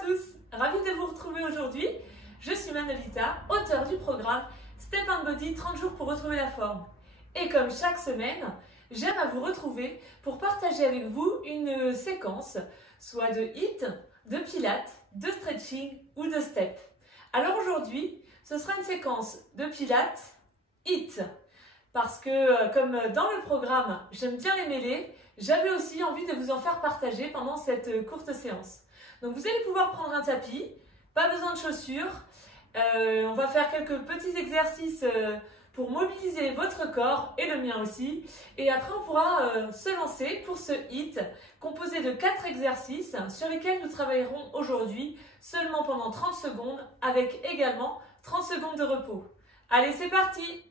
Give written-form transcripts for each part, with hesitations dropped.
à tous, ravie de vous retrouver aujourd'hui. Je suis Manolita, auteure du programme Step & Body 30 jours pour retrouver la forme. Et comme chaque semaine, j'aime à vous retrouver pour partager avec vous une séquence, soit de HIIT, de pilates, de stretching ou de step. Alors aujourd'hui, ce sera une séquence de pilates HIIT. Parce que comme dans le programme, j'aime bien les mêler, j'avais aussi envie de vous en faire partager pendant cette courte séance. Donc vous allez pouvoir prendre un tapis, pas besoin de chaussures. On va faire quelques petits exercices pour mobiliser votre corps et le mien aussi. Et après on pourra se lancer pour ce HIIT composé de 4 exercices sur lesquels nous travaillerons aujourd'hui seulement pendant 30 secondes avec également 30 secondes de repos. Allez, c'est parti!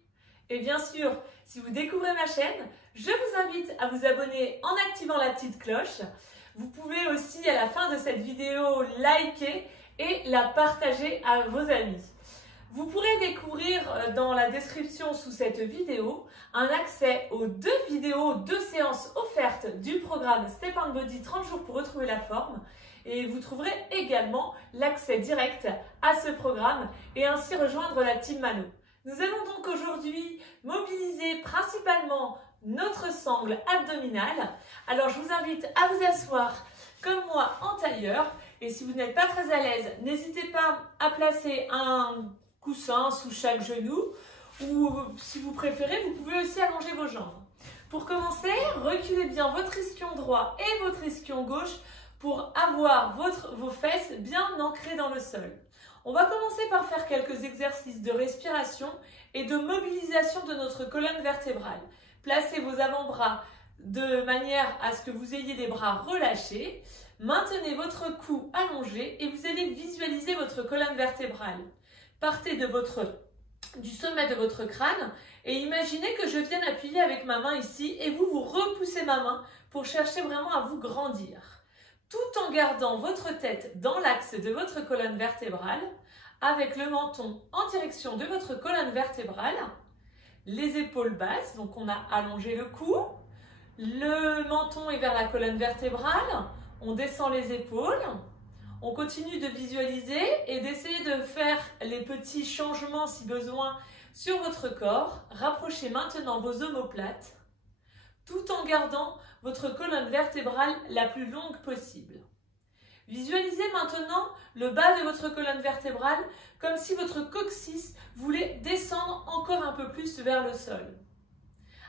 Et bien sûr, si vous découvrez ma chaîne, je vous invite à vous abonner en activant la petite cloche. Vous pouvez aussi à la fin de cette vidéo liker et la partager à vos amis. Vous pourrez découvrir dans la description sous cette vidéo un accès aux 2 vidéos, 2 séances offertes du programme Step & Body 30 jours pour retrouver la forme. Et vous trouverez également l'accès direct à ce programme et ainsi rejoindre la Team Mano. Nous allons donc aujourd'hui mobiliser principalement notre sangle abdominale. Alors je vous invite à vous asseoir comme moi en tailleur et si vous n'êtes pas très à l'aise, n'hésitez pas à placer un coussin sous chaque genou ou si vous préférez, vous pouvez aussi allonger vos jambes. Pour commencer, reculez bien votre ischion droit et votre ischion gauche pour avoir vos fesses bien ancrées dans le sol. On va commencer par faire quelques exercices de respiration et de mobilisation de notre colonne vertébrale. Placez vos avant-bras de manière à ce que vous ayez les bras relâchés. Maintenez votre cou allongé et vous allez visualiser votre colonne vertébrale. Partez du sommet de votre crâne et imaginez que je vienne appuyer avec ma main ici et vous repoussez ma main pour chercher vraiment à vous grandir. Tout en gardant votre tête dans l'axe de votre colonne vertébrale, avec le menton en direction de votre colonne vertébrale, les épaules basses, donc on a allongé le cou, le menton est vers la colonne vertébrale, on descend les épaules, on continue de visualiser et d'essayer de faire les petits changements si besoin sur votre corps. Rapprochez maintenant vos omoplates, tout en gardant votre colonne vertébrale la plus longue possible. Visualisez maintenant le bas de votre colonne vertébrale comme si votre coccyx voulait descendre encore un peu plus vers le sol.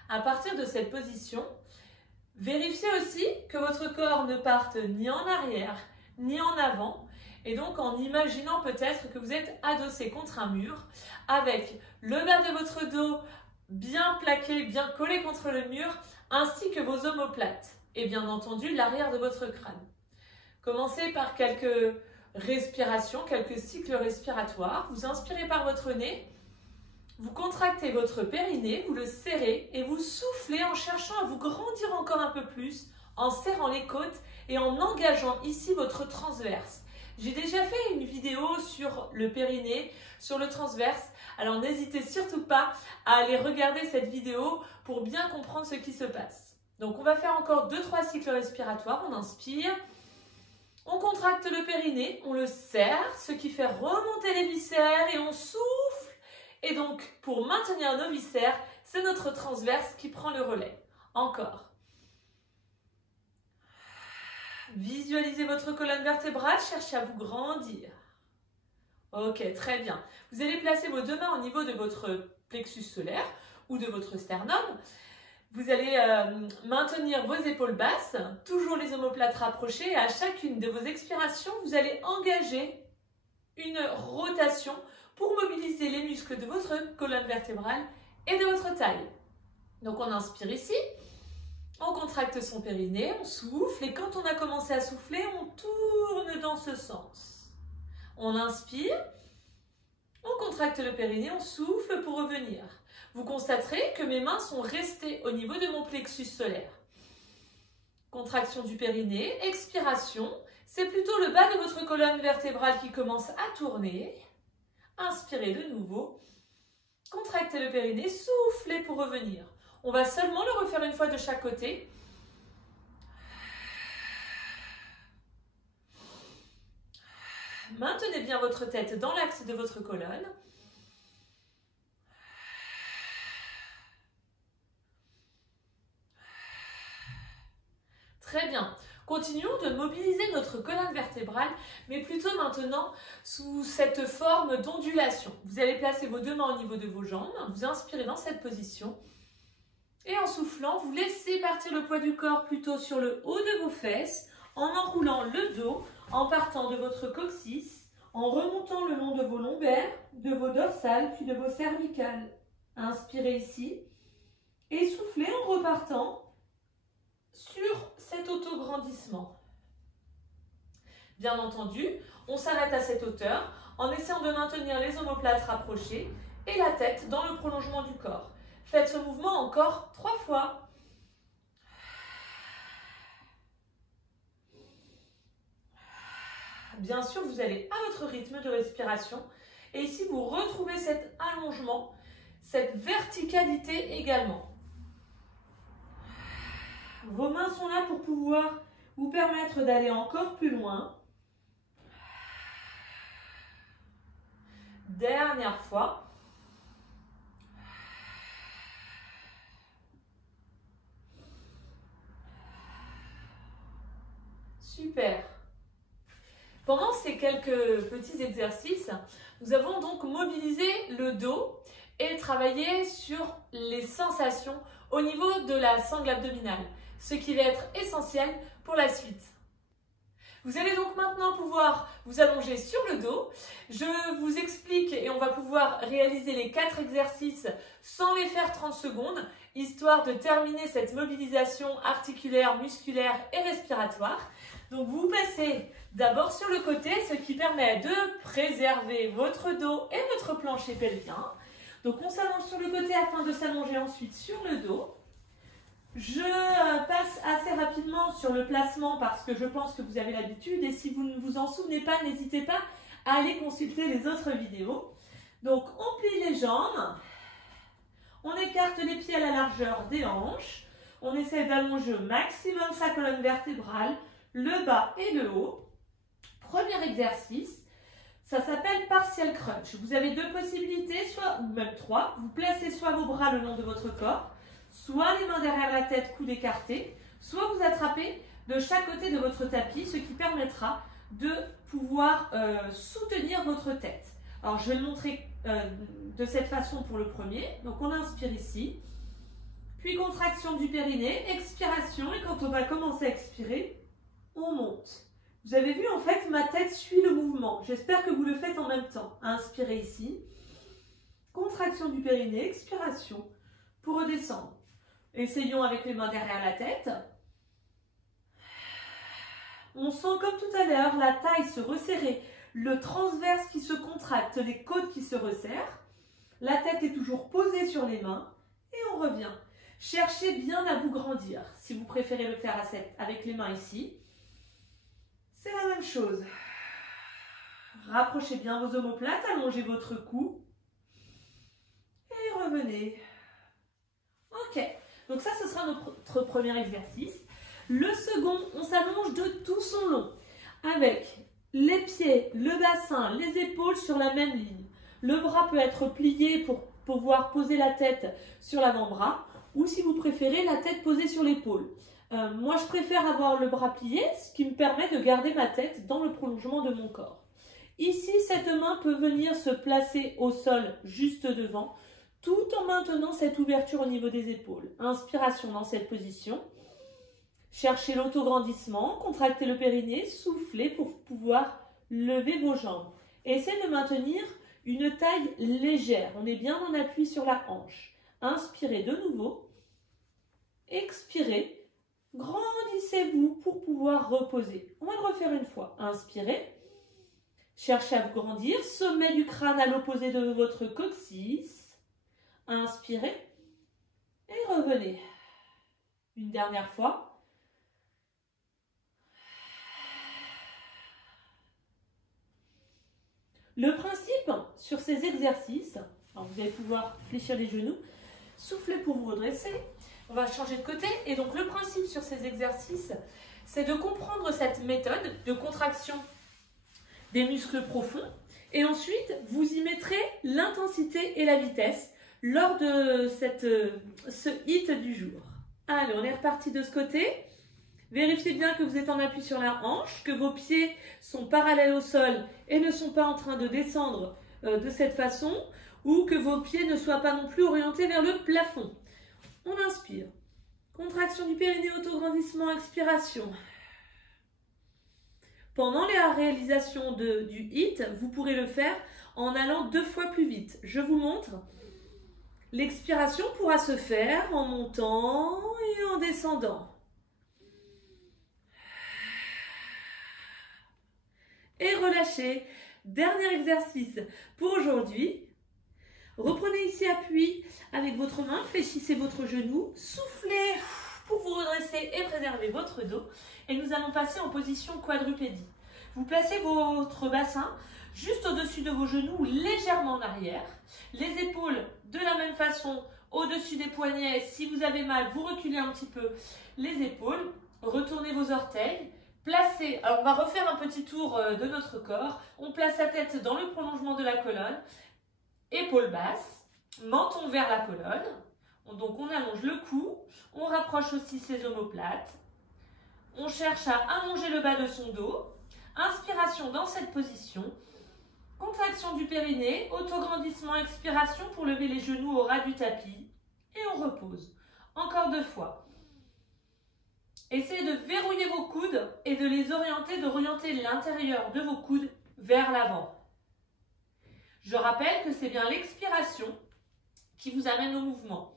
À partir de cette position, vérifiez aussi que votre corps ne parte ni en arrière ni en avant et donc en imaginant peut-être que vous êtes adossé contre un mur avec le bas de votre dos bien plaqué, bien collé contre le mur ainsi que vos omoplates et bien entendu l'arrière de votre crâne. Commencez par quelques respirations, quelques cycles respiratoires. Vous inspirez par votre nez, vous contractez votre périnée, vous le serrez et vous soufflez en cherchant à vous grandir encore un peu plus, en serrant les côtes et en engageant ici votre transverse. J'ai déjà fait une vidéo sur le périnée, sur le transverse, alors n'hésitez surtout pas à aller regarder cette vidéo pour bien comprendre ce qui se passe. Donc on va faire encore 2-3 cycles respiratoires, on inspire. On contracte le périnée, on le serre, ce qui fait remonter les viscères et on souffle. Et donc, pour maintenir nos viscères, c'est notre transverse qui prend le relais. Encore. Visualisez votre colonne vertébrale, cherchez à vous grandir. Ok, très bien. Vous allez placer vos 2 mains au niveau de votre plexus solaire ou de votre sternum. Vous allez maintenir vos épaules basses, toujours les omoplates rapprochées et à chacune de vos expirations, vous allez engager une rotation pour mobiliser les muscles de votre colonne vertébrale et de votre taille. Donc on inspire ici, on contracte son périnée, on souffle et quand on a commencé à souffler, on tourne dans ce sens. On inspire, on contracte le périnée, on souffle pour revenir. Vous constaterez que mes mains sont restées au niveau de mon plexus solaire. Contraction du périnée, expiration, c'est plutôt le bas de votre colonne vertébrale qui commence à tourner. Inspirez de nouveau, contractez le périnée, soufflez pour revenir. On va seulement le refaire une fois de chaque côté. Maintenez bien votre tête dans l'axe de votre colonne. Très bien. Continuons de mobiliser notre colonne vertébrale, mais plutôt maintenant sous cette forme d'ondulation. Vous allez placer vos deux mains au niveau de vos jambes, vous inspirez dans cette position. Et en soufflant, vous laissez partir le poids du corps plutôt sur le haut de vos fesses, en enroulant le dos, en partant de votre coccyx, en remontant le long de vos lombaires, de vos dorsales, puis de vos cervicales. Inspirez ici et soufflez en repartant sur cet autograndissement. Bien entendu, on s'arrête à cette hauteur en essayant de maintenir les omoplates rapprochées et la tête dans le prolongement du corps. Faites ce mouvement encore 3 fois. Bien sûr, vous allez à votre rythme de respiration et ici vous retrouvez cet allongement, cette verticalité également. Vos mains sont là pour pouvoir vous permettre d'aller encore plus loin. Dernière fois. Super. Pendant ces quelques petits exercices, nous avons donc mobilisé le dos et travaillé sur les sensations au niveau de la sangle abdominale, ce qui va être essentiel pour la suite. Vous allez donc maintenant pouvoir vous allonger sur le dos. Je vous explique et on va pouvoir réaliser les 4 exercices sans les faire 30 secondes, histoire de terminer cette mobilisation articulaire, musculaire et respiratoire. Donc vous passez d'abord sur le côté, ce qui permet de préserver votre dos et votre plancher pelvien. Donc on s'allonge sur le côté afin de s'allonger ensuite sur le dos. Je passe assez rapidement sur le placement parce que je pense que vous avez l'habitude et si vous ne vous en souvenez pas, n'hésitez pas à aller consulter les autres vidéos. Donc on plie les jambes, on écarte les pieds à la largeur des hanches, on essaie d'allonger au maximum sa colonne vertébrale, le bas et le haut. Premier exercice, ça s'appelle partial crunch. Vous avez 2 possibilités, ou même 3. Vous placez soit vos bras le long de votre corps, soit les mains derrière la tête, coudes écartés, soit vous attrapez de chaque côté de votre tapis, ce qui permettra de pouvoir soutenir votre tête. Alors je vais le montrer de cette façon pour le premier. Donc on inspire ici, puis contraction du périnée, expiration, et quand on va commencer à expirer, on monte. Vous avez vu, en fait, ma tête suit le mouvement. J'espère que vous le faites en même temps. Inspirez ici. Contraction du périnée, expiration pour redescendre. Essayons avec les mains derrière la tête. On sent comme tout à l'heure la taille se resserrer, le transverse qui se contracte, les côtes qui se resserrent. La tête est toujours posée sur les mains et on revient. Cherchez bien à vous grandir. Si vous préférez le faire avec les mains ici, c'est la même chose. Rapprochez bien vos omoplates, allongez votre cou et revenez. Ok, donc ça, ce sera notre premier exercice. Le second, on s'allonge de tout son long avec les pieds, le bassin, les épaules sur la même ligne. Le bras peut être plié pour pouvoir poser la tête sur l'avant-bras ou si vous préférez, la tête posée sur l'épaule. Moi, je préfère avoir le bras plié, ce qui me permet de garder ma tête dans le prolongement de mon corps. Ici, cette main peut venir se placer au sol juste devant, tout en maintenant cette ouverture au niveau des épaules. Inspiration dans cette position. Cherchez l'autograndissement, contractez le périnée, soufflez pour pouvoir lever vos jambes. Essayez de maintenir une taille légère. On est bien en appui sur la hanche. Inspirez de nouveau. Expirez. Grandissez-vous pour pouvoir reposer. On va le refaire une fois. Inspirez. Cherchez à vous grandir. Sommet du crâne à l'opposé de votre coccyx. Inspirez. Et revenez. Une dernière fois. Le principe sur ces exercices, alors vous allez pouvoir fléchir les genoux, souffler pour vous redresser. On va changer de côté et donc le principe sur ces exercices, c'est de comprendre cette méthode de contraction des muscles profonds. Et ensuite, vous y mettrez l'intensité et la vitesse lors de ce hit du jour. Allez, on est reparti de ce côté. Vérifiez bien que vous êtes en appui sur la hanche, que vos pieds sont parallèles au sol et ne sont pas en train de descendre de cette façon, ou que vos pieds ne soient pas non plus orientés vers le plafond. On inspire. Contraction du périnée, autograndissement, expiration. Pendant la réalisation du hit, vous pourrez le faire en allant 2 fois plus vite. Je vous montre. L'expiration pourra se faire en montant et en descendant. Et relâchez. Dernier exercice pour aujourd'hui. Reprenez ici appui avec votre main, fléchissez votre genou, soufflez pour vous redresser et préserver votre dos. Et nous allons passer en position quadrupédie. Vous placez votre bassin juste au-dessus de vos genoux, légèrement en arrière. Les épaules de la même façon au-dessus des poignets. Si vous avez mal, vous reculez un petit peu les épaules. Retournez vos orteils. Placez, alors on va refaire un petit tour de notre corps. On place la tête dans le prolongement de la colonne. Épaules basses, menton vers la colonne. Donc on allonge le cou. On rapproche aussi ses omoplates. On cherche à allonger le bas de son dos. Inspiration dans cette position. Contraction du périnée, autograndissement, expiration pour lever les genoux au ras du tapis. Et on repose. Encore 2 fois. Essayez de verrouiller vos coudes et de les orienter, d'orienter l'intérieur de vos coudes vers l'avant. Je rappelle que c'est bien l'expiration qui vous amène au mouvement.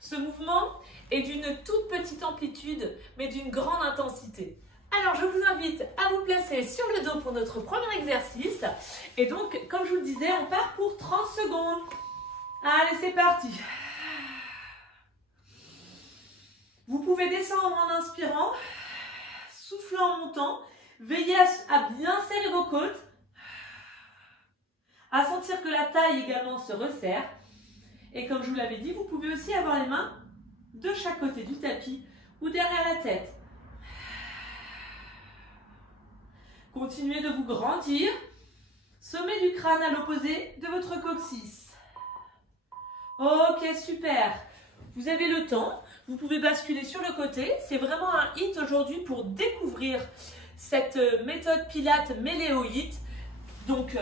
Ce mouvement est d'une toute petite amplitude, mais d'une grande intensité. Alors, je vous invite à vous placer sur le dos pour notre premier exercice. Et donc, comme je vous le disais, on part pour 30 secondes. Allez, c'est parti. Vous pouvez descendre en inspirant, souffler en montant. Veillez à bien serrer vos côtes, à sentir que la taille également se resserre. Et comme je vous l'avais dit, vous pouvez aussi avoir les mains de chaque côté du tapis ou derrière la tête. Continuez de vous grandir. Sommet du crâne à l'opposé de votre coccyx. Ok, super. Vous avez le temps. Vous pouvez basculer sur le côté. C'est vraiment un hit aujourd'hui pour découvrir cette méthode Pilates mêlée au hit. Donc,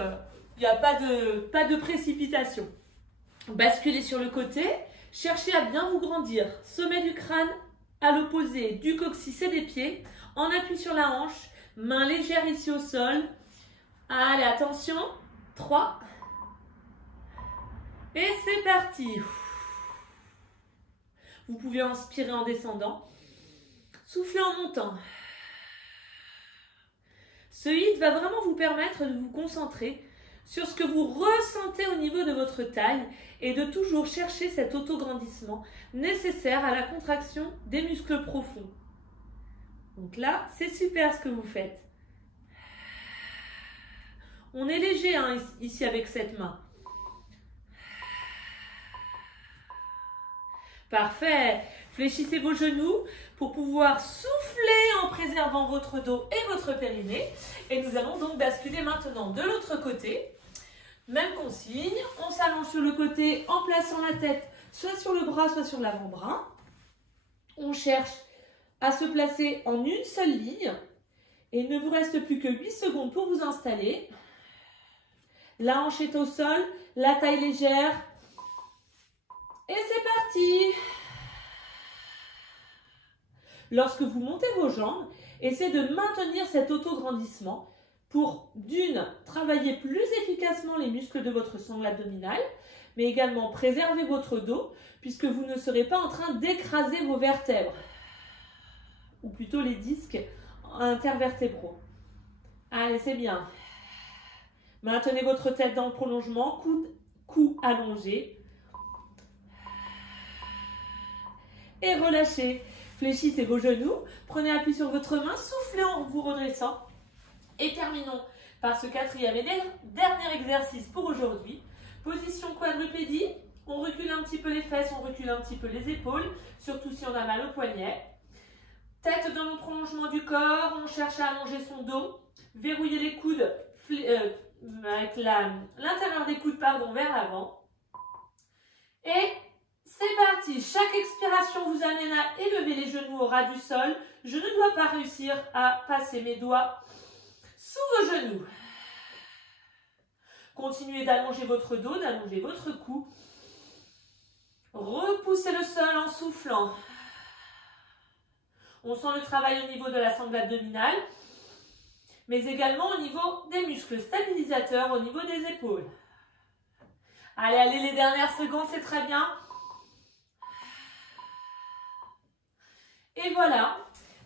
il n'y a pas de précipitation. Basculez sur le côté. Cherchez à bien vous grandir. Sommet du crâne à l'opposé du coccyx et des pieds. En appui sur la hanche. Main légère ici au sol. Allez, attention. 3. Et c'est parti. Vous pouvez inspirer en descendant. Souffler en montant. Ce hit va vraiment vous permettre de vous concentrer sur ce que vous ressentez au niveau de votre taille et de toujours chercher cet autograndissement nécessaire à la contraction des muscles profonds. Donc là, c'est super ce que vous faites. On est léger hein, ici avec cette main. Parfait. Fléchissez vos genoux pour pouvoir souffler en préservant votre dos et votre périnée. Et nous allons donc basculer maintenant de l'autre côté. Même consigne, on s'allonge sur le côté en plaçant la tête soit sur le bras, soit sur l'avant-bras. On cherche à se placer en une seule ligne. Et il ne vous reste plus que 8 secondes pour vous installer. La hanche est au sol, la taille légère. Et c'est parti! Lorsque vous montez vos jambes, essayez de maintenir cet autograndissement pour, d'une, travailler plus efficacement les muscles de votre sangle abdominale, mais également préserver votre dos, puisque vous ne serez pas en train d'écraser vos vertèbres, ou plutôt les disques intervertébraux. Allez, c'est bien. Maintenez votre tête dans le prolongement, cou allongé. Et relâchez. Fléchissez vos genoux, prenez appui sur votre main, soufflez en vous redressant. Et terminons par ce quatrième et dernier exercice pour aujourd'hui. Position quadrupédie, on recule un petit peu les fesses, on recule un petit peu les épaules, surtout si on a mal au poignet. Tête dans le prolongement du corps, on cherche à allonger son dos, verrouiller les coudes avec l'intérieur des coudes vers l'avant. Et c'est parti, chaque expiration vous amène à élever les genoux au ras du sol. Je ne dois pas réussir à passer mes doigts sous vos genoux. Continuez d'allonger votre dos, d'allonger votre cou. Repoussez le sol en soufflant. On sent le travail au niveau de la sangle abdominale, mais également au niveau des muscles stabilisateurs, au niveau des épaules. Allez, allez, les dernières secondes, c'est très bien. Et voilà,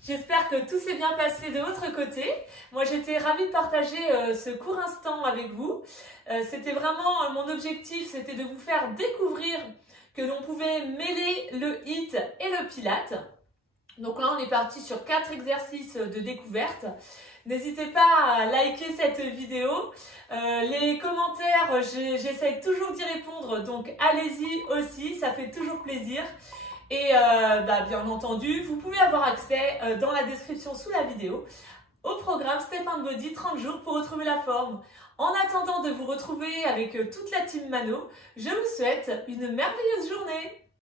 j'espère que tout s'est bien passé de votre côté. Moi, j'étais ravie de partager ce court instant avec vous. C'était vraiment mon objectif, c'était de vous faire découvrir que l'on pouvait mêler le HIIT et le Pilate. Donc là, on est parti sur 4 exercices de découverte. N'hésitez pas à liker cette vidéo. Les commentaires, j'essaye toujours d'y répondre, donc allez-y aussi, ça fait toujours plaisir. Et bien entendu, vous pouvez avoir accès dans la description sous la vidéo au programme Step and Body 30 jours pour retrouver la forme. En attendant de vous retrouver avec toute la team Mano, je vous souhaite une merveilleuse journée.